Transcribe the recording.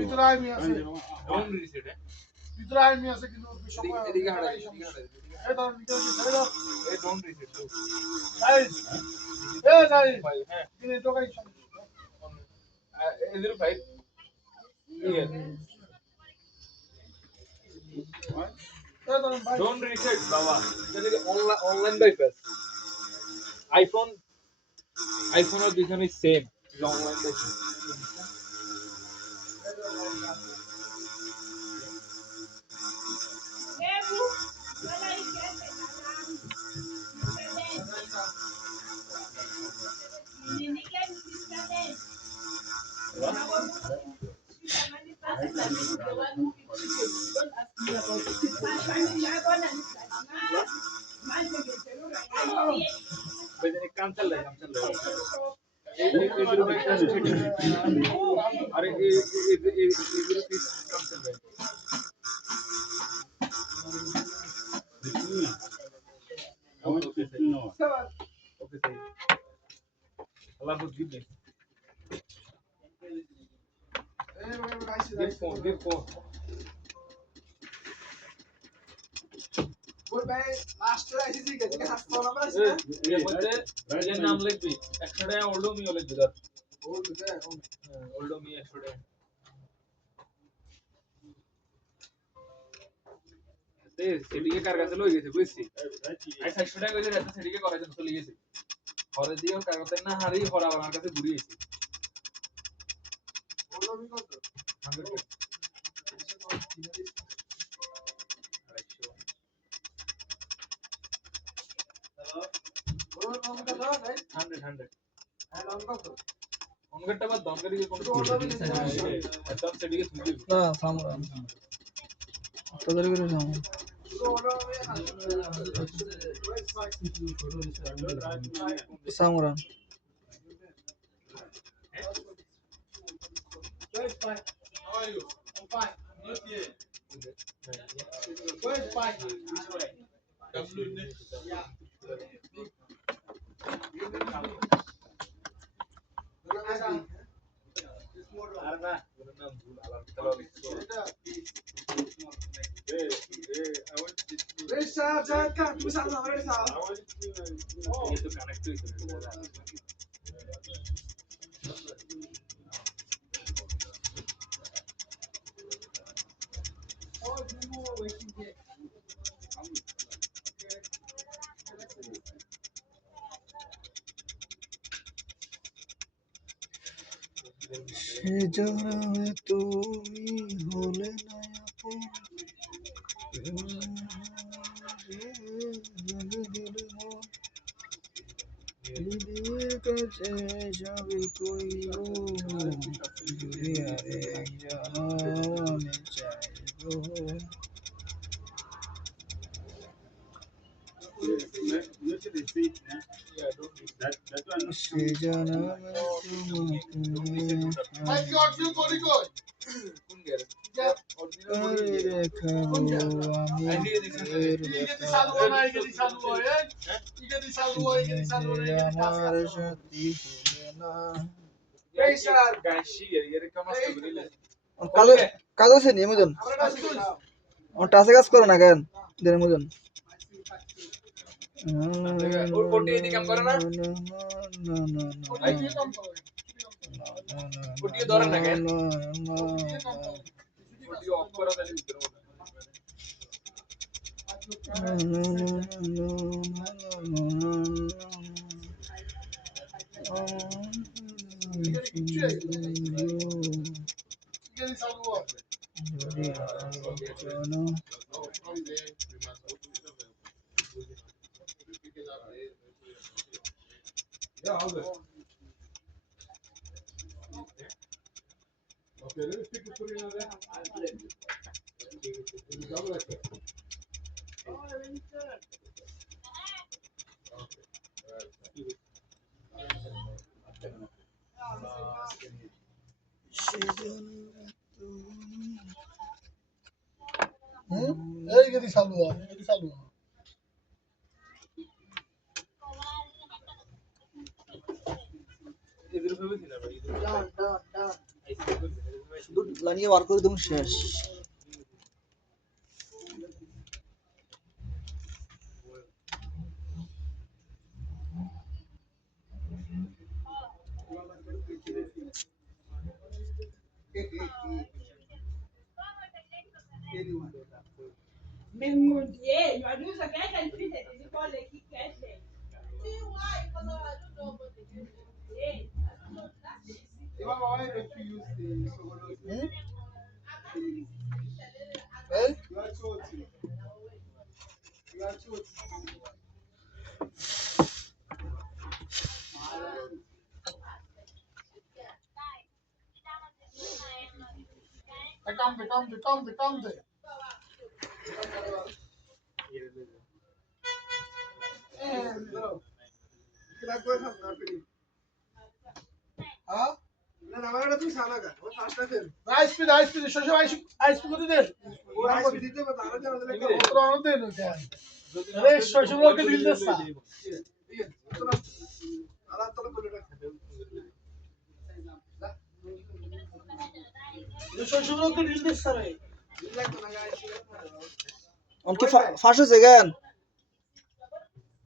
ভিতরে আইমি আছে down reset ভিতরে আইমি আছে কিন্তু সময় এদিকে হাঁটা এই ধর নিচে ছেড়ে দাও এই ডাউন রিসেট গাইস গাইস হ্যাঁ তিনি টোকাই 05 here don't reset baba এটা কি অনলাইন বাইপাস আইফোন আর দুইখানে সেম অনলাইন বাইপাস cancel अरे ये cancel है okay सही Allah को give give phone ওই ভাই মাস্টার আইসি কে থেকে হাত করা আছে না এর মধ্যে এর নাম লিখবি 100 টাকা ওল্ড মি লিখবি ধর ওল্ড মি 100 টাকা তে সেদিকে কার কাছে লই গেছে বুঝছি আই 100 টাকা কইলে রাতে সেদিকে করার জন্য চলে গেছে ঘরে দিও কার কাছে না হারি হরা আমার কাছে ঘুরিয়েছে ওল্ড মি কত 100 অনগটটা বাদ দমকারি কোন একদম সেদিকে তুই দিবি না সামরা তাদের করে যাও সামরা How are you? I'm fine. Not here. Where's Mike? This way. Yeah. সে জানে তুমি হলে না কাছে যাবে কই যদি আরে জানে চাইবো সে জানা Mike, you are still going good. রেখাবো আমি আমার সাথী হবে না কাজ আছে নি এমন আমার টাসে কাজ করে না কেন দেন এমন ওর কোটি এদিকে কাম করে না কোটি ধরে না কেন কোটি অফ করা দেন ভিতরে Okay, let me pick it for you now there. Double it. এই গেদি সালুয়া ইধর ভাবে ছিল ভাই ডান আইসি শুধু লাইনিয়ে বার করে দেবো শেষ Mengundier, ma lui, ça gagne un prix, c'est du coup, les qui cache. Imam, why don't you use the Sogolo? হুম এই You are chosen. You are chosen. Come there. কিরা কই থাক না পেরি হ্যাঁ না না আমারটা তুই সানা গা ও ফাস্টটা দে আইসপি শশ আইসপি কত দে ও আইসপি দিতে হবে তাহলে জানা দিলে কত আনো দে না আরে শশগুলোকে দিল দে সা আলা তোলা করে রাখ শশগুলোকে দিল দে সা রে অনকে ফাঁস হয়েছে কেন